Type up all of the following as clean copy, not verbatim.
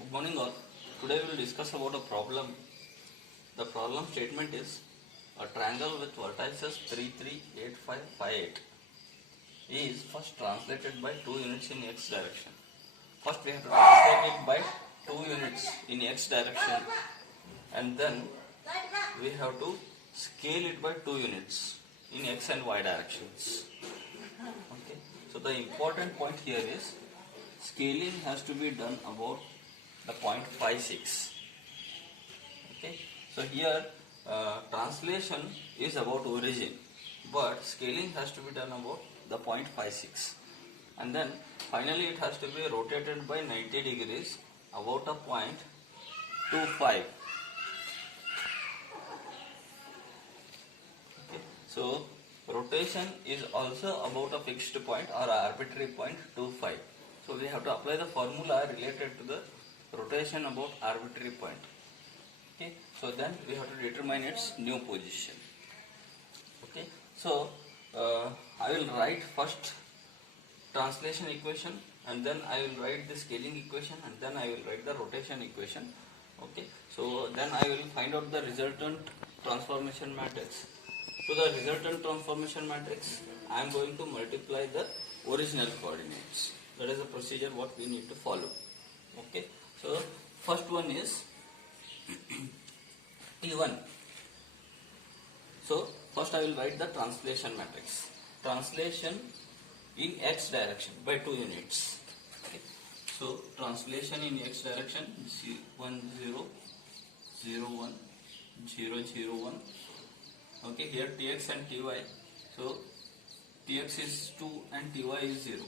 Good morning all. Today we will discuss about a problem. The problem statement is a triangle with vertices 3, 3, 8, 5, 5, 8 is first translated by 2 units in x direction. First we have to translate it by 2 units in x direction and then we have to scale it by 2 units in x and y directions. Okay. So the important point here is scaling has to be done about the 0.56. Okay. So here translation is about origin, but scaling has to be done about the 0.56, and then finally it has to be rotated by 90 degrees about a 0.25. Okay. So rotation is also about a fixed point or arbitrary point 0.25. So we have to apply the formula related to the rotation about arbitrary point. Okay, so then we have to determine its new position. Okay, so I will write first translation equation and then I will write the scaling equation and then I will write the rotation equation. Okay, so then I will find out the resultant transformation matrix. To the resultant transformation matrix, I am going to multiply the original coordinates. That is the procedure what we need to follow. Okay, so first one is T1. So first I will write the translation matrix. Translation in x direction by 2 units. Okay. So translation in x direction 1 0 0 1 0 0 1. Okay, here tx and ty. So tx is 2 and ty is 0.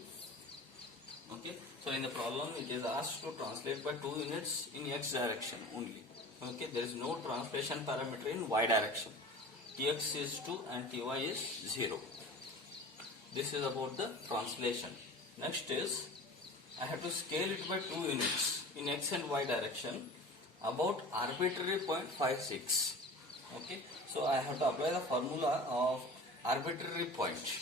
Okay, so in the problem it is asked to translate by 2 units in x direction only. Okay, there is no translation parameter in y direction. Tx is 2 and ty is 0. This is about the translation. Next is I have to scale it by 2 units in x and y direction about arbitrary 0.56. Okay, so I have to apply the formula of arbitrary point.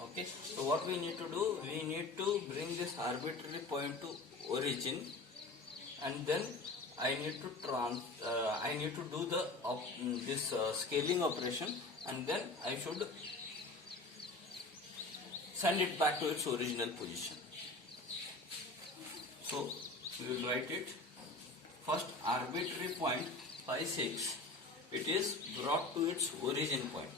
Okay, so what we need to do, we need to bring this arbitrary point to origin and then I need to do the scaling operation and then I should send it back to its original position. So we will write it first arbitrary point 56. It is brought to its origin point.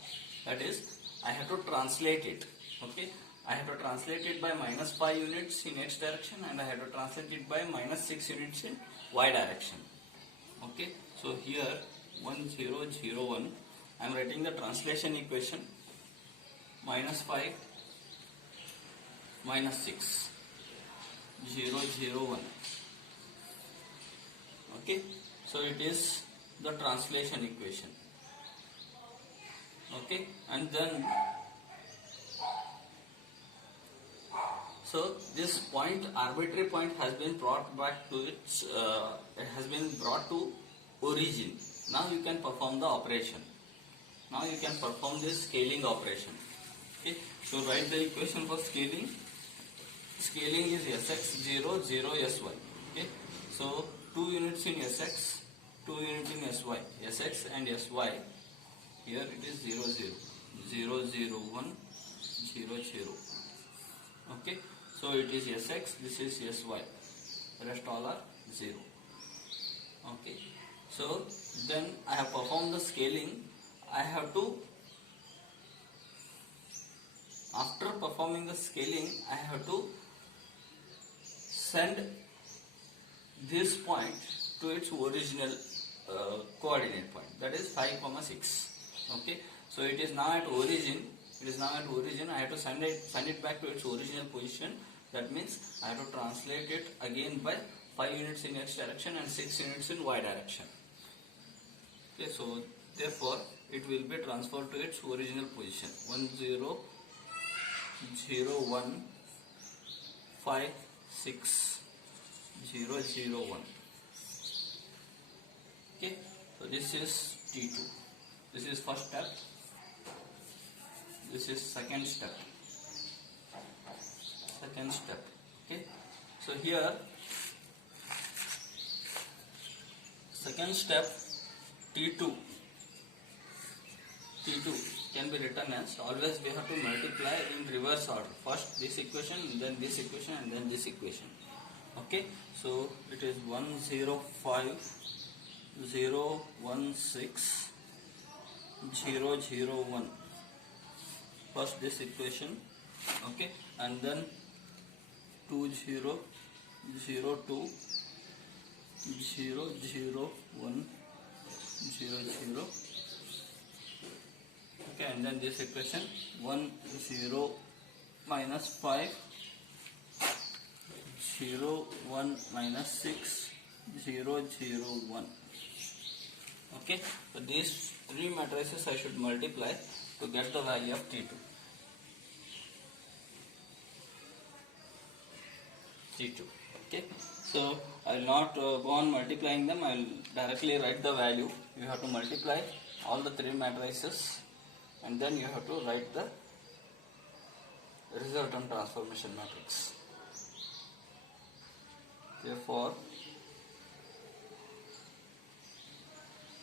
That is, I have to translate it. Okay, I have to translate it by minus 5 units in x direction and I have to translate it by minus 6 units in y direction. Okay, so here 1 0 0 1 I am writing the translation equation minus 5 minus 6 0 0 1. Okay, so it is the translation equation. Okay, and then so this point, arbitrary point, has been brought back to its. It has been brought to origin. Now you can perform the operation. Now you can perform this scaling operation. Okay. So write the equation for scaling. Scaling is Sx 0 0 Sy. Okay. So 2 units in Sx, 2 units in Sy. Sx and Sy. Here it is 0 0 0 0 1 0 0. Okay. So it is Sx, this is Sy, rest all are 0. Okay. So then I have performed the scaling. I have to, after performing the scaling, I have to send this point to its original coordinate point, that is 5, 6. Okay. So it is now at origin. I have to send it back to its original position. That means I have to translate it again by 5 units in x direction and 6 units in y direction. Okay, so therefore it will be transferred to its original position. 1 0 0 1 5 6 0 0 1. Okay, so this is T2. This is first step. This is second step. Okay, so here second step T2 can be written as, always we have to multiply in reverse order. First this equation, then this equation, and then this equation. Okay, so it is 105 016 001. First this equation, okay, and then 2002 001 00. Okay, and then this equation 10 minus 5 01 minus 6 001. Okay, so these three matrices I should multiply to get the value of T2. Okay, so I will not go on multiplying them. I will directly write the value. You have to multiply all the three matrices, and then you have to write the resultant transformation matrix. Therefore,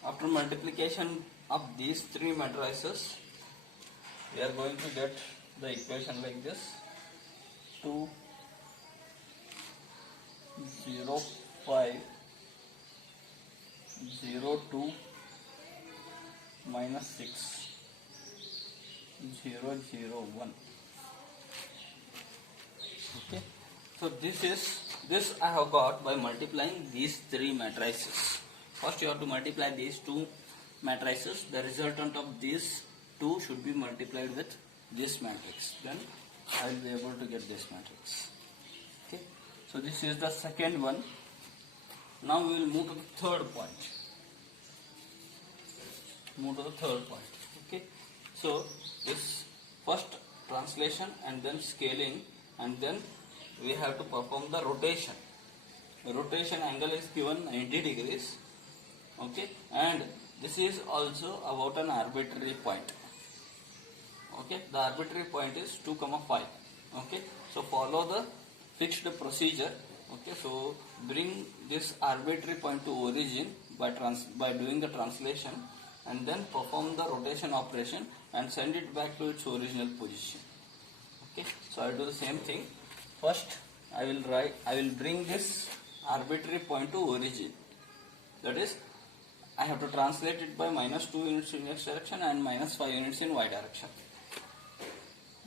after multiplication of these three matrices, we are going to get the equation like this: 2 0 5 0 2 minus 6 0 0 1. Okay, so this I have got by multiplying these three matrices. First you have to multiply these two matrices. The resultant of these two should be multiplied with this matrix. Then I will be able to get this matrix. Okay, so this is the second one. Now we will move to the third point. Okay, so this first translation and then scaling, and then we have to perform the rotation. The rotation angle is given 90 degrees. Okay, and this is also about an arbitrary point. Okay, the arbitrary point is 2, 5. Okay, so follow the fixed procedure. Okay, so bring this arbitrary point to origin by doing the translation, and then perform the rotation operation and send it back to its original position. Okay, so I will do the same thing. First I will bring this arbitrary point to origin. That is, I have to translate it by minus 2 units in x direction and minus 5 units in y direction.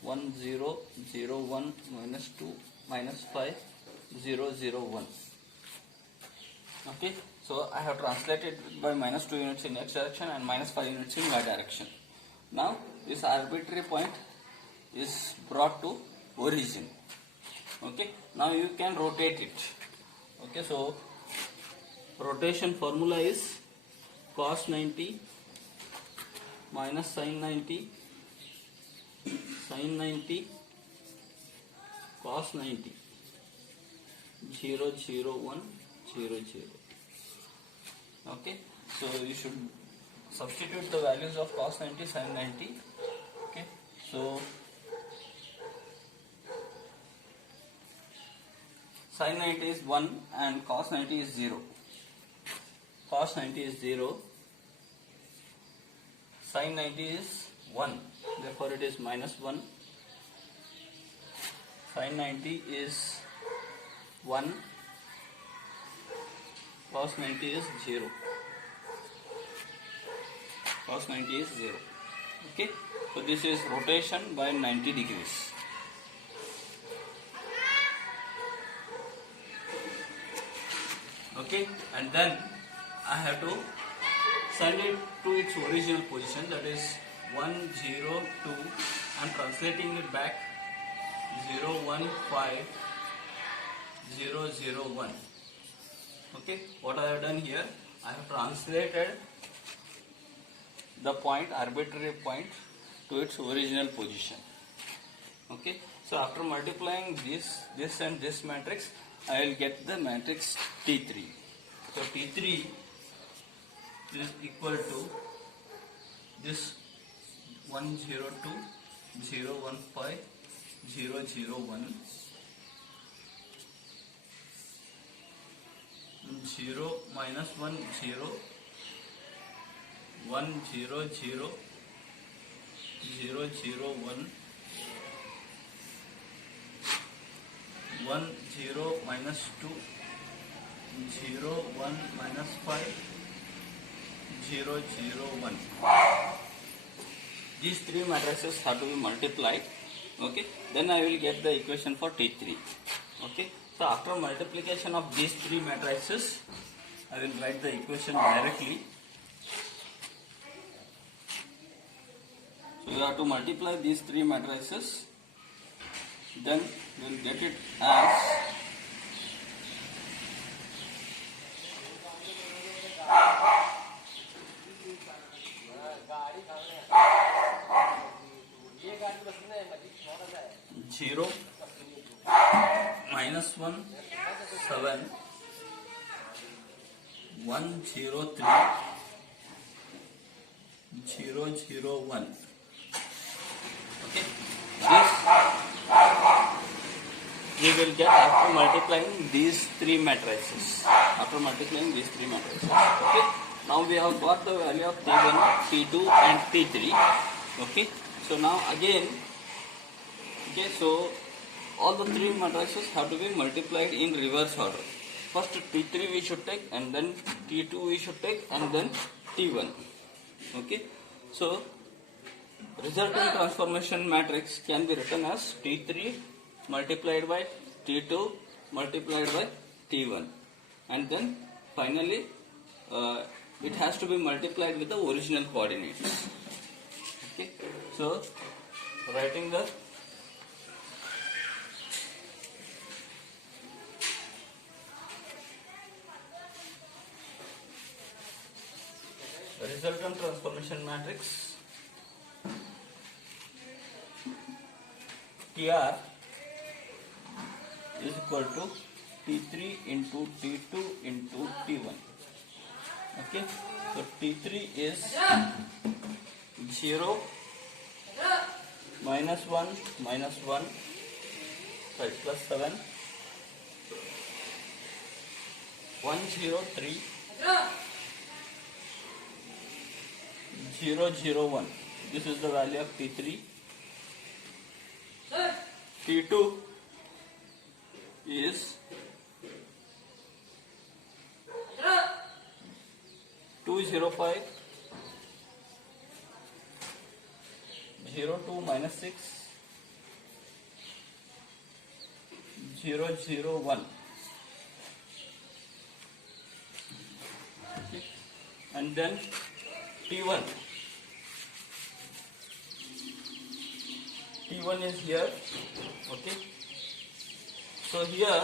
1 0 0 1 minus 2 minus 5 0 0 1. Okay, so I have translated by minus 2 units in x direction and minus 5 units in y direction. Now this arbitrary point is brought to origin. Okay, now you can rotate it. Okay, so rotation formula is cos 90 minus sin 90 cos 90 0 0 1 0 0. Okay, so you should substitute the values of cos 90, sin 90. Okay, so sin 90 is 1 and cos 90 is 0. Cos 90 is 0, sin 90 is 1, therefore it is minus 1. Sin 90 is 1, cos 90 is 0. Cos 90 is 0. Okay, so this is rotation by 90 degrees. Okay, and then I have to send it to its original position, that is 1 0 2. I am translating it back 0 1 5 0 0 1. Okay, what I have done here, I have translated the point, arbitrary point, to its original position. Okay, so after multiplying this and this matrix, I will get the matrix T3. So T3 is equal to this 1 0 2 0 1 5 0 0 1 0 minus 1 0 1 0 0 0 0 1 1 0 minus 2 0 1 minus 5 0 0 1. These three matrices have to be multiplied. Okay, then I will get the equation for T3. Okay, so after multiplication of these three matrices, I will write the equation directly. So you have to multiply these three matrices, then you will get it as 0 minus 1 7 1 0 3 0 0 1. Okay, this we will get after multiplying these three matrices. Okay, now we have got the value of T1, T2 and T3. Okay, so now again, okay, so all the three matrices have to be multiplied in reverse order. First T3 we should take, and then T2 we should take, and then T1. Okay, so resultant transformation matrix can be written as T3 multiplied by T2 multiplied by T1, and then finally it has to be multiplied with the original coordinates. Okay, so writing the resultant transformation matrix TR is equal to T3 into T2 into T1. Okay, so T3 is 0 minus 1 minus 1 sorry, plus 7 1 0 3 0 0 1. This is the value of T3. T2 is 205 02 minus 6 0 0 1. Okay. And then T1 is here. Okay, so here,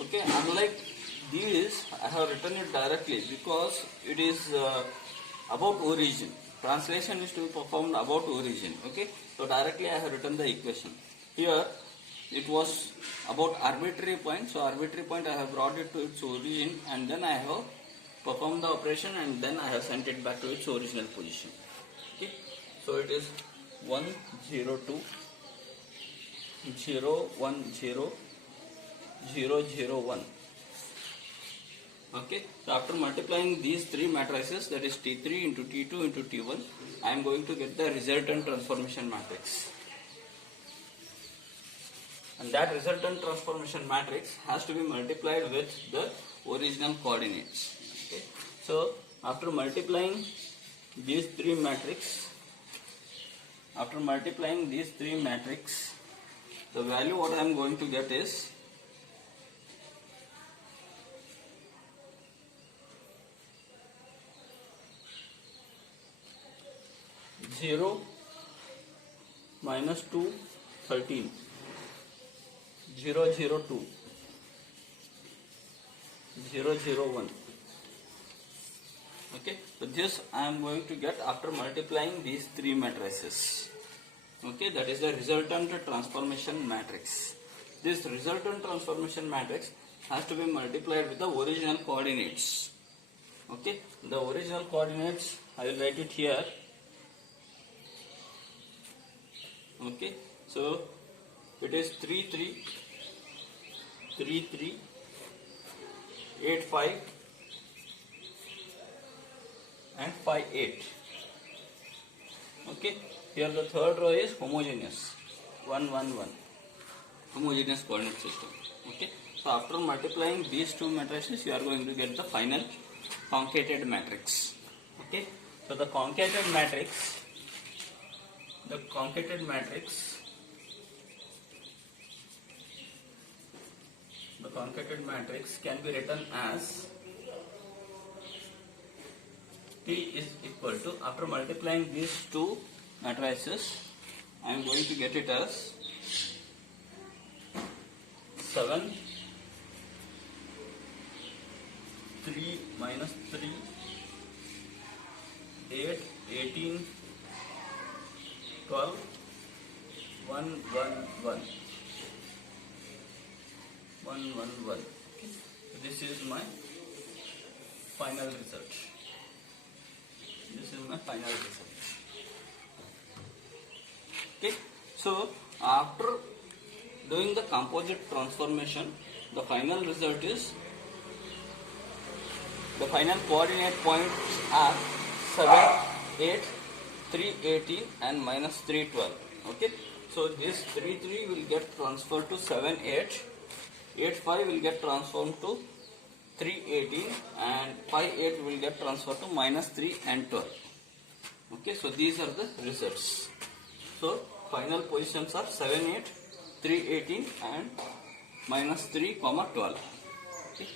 okay, unlike these I have written it directly because it is about origin. Translation is to be performed about origin. Okay, so directly I have written the equation. Here it was about arbitrary point, so arbitrary point I have brought it to its origin, and then I have performed the operation, and then I have sent it back to its original position. Okay, so it is 1 0 2 0 1 0 0 0 1. Okay, so after multiplying these three matrices, that is T3 into T2 into T1, I am going to get the resultant transformation matrix. And that resultant transformation matrix has to be multiplied with the original coordinates. Okay, so after multiplying these three matrices, the value what I am going to get is 0 minus 2 13 0 0 2 0 0 1. Okay, so this I am going to get after multiplying these three matrices. Okay, that is the resultant transformation matrix. This resultant transformation matrix has to be multiplied with the original coordinates. Okay, the original coordinates I will write it here. Okay, so it is 3 3 3 3 8 5 and 5, 8. Okay, here the third row is homogeneous, 1, 1, 1, homogeneous coordinate system. Okay, so after multiplying these two matrices, you are going to get the final concatenated matrix. Okay, so the concatenated matrix, can be written as P is equal to, after multiplying these two matrices, I am going to get it as 7, 3 minus 3, 8, 18, 12, 1, 1, 1. 1, 1, 1. Okay. So this is my final result. Okay. So after doing the composite transformation, the final result is, the final coordinate points are 7, 8, 3, 18 and minus 3, 12. Okay. So this 3, 3 will get transferred to 7, 8. 8, 5 will get transformed to 3, 18 and 5, 8 will get transferred to minus 3 and 12. Okay, so these are the results. So final positions are 7, 8, 3, 18 and minus 3, 12. Okay.